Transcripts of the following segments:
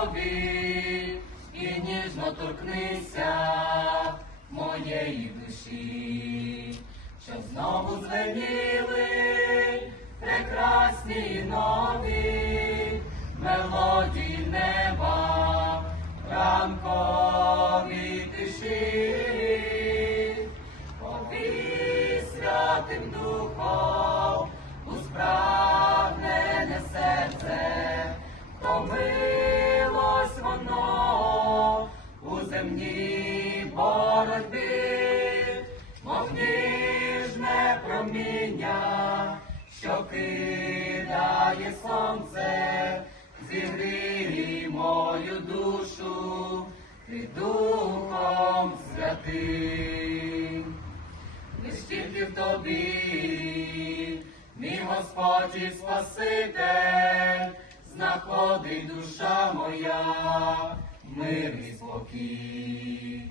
тобі і ніжно торкнися моєї душі, щоб знову звеніли прекрасні й нові мелодії неба, ранкові тиші. Боротьбі, мов ніжне проміння, що кидає сонце, зігрій мою душу, ти Духом святим. Лиш тільки в тобі, мій Господь і Спаситель, знаходить душа моя, мир і спокій,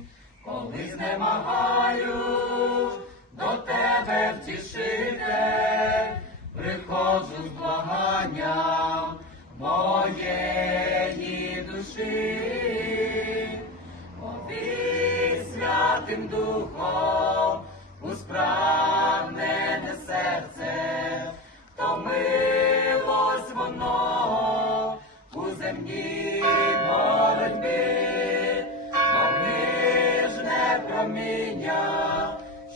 коли знемагаю до тебе втішите, приходжу з благанням моєї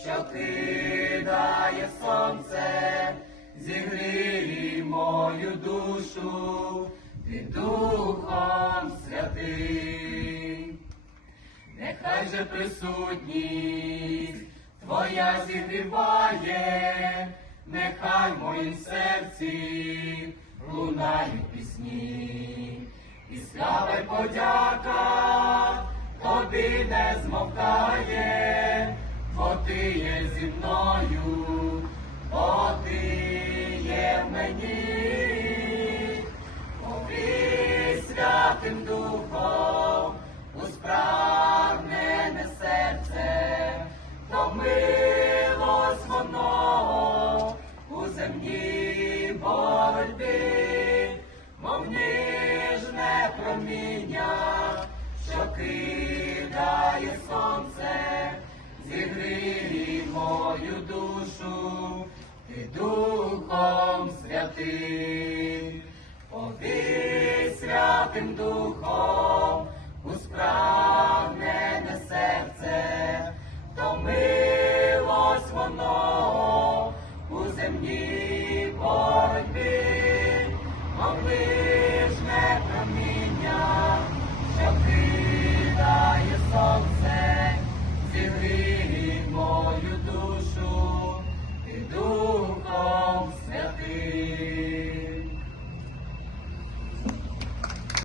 що кидає сонце, зігрій мою душу, ти Духом Святим. Нехай же присутність Твоя зігріває, нехай в моїм серці лунають пісні, і слава й подяка тобі не змовкає, ти зі мною, бо ти є мені. Повій святим духом у спрагнене серце, томилось воно у земній боротьбі, мов ніжне проміння, що кидає сонце, душу, ти Духом святим. Повій святим духом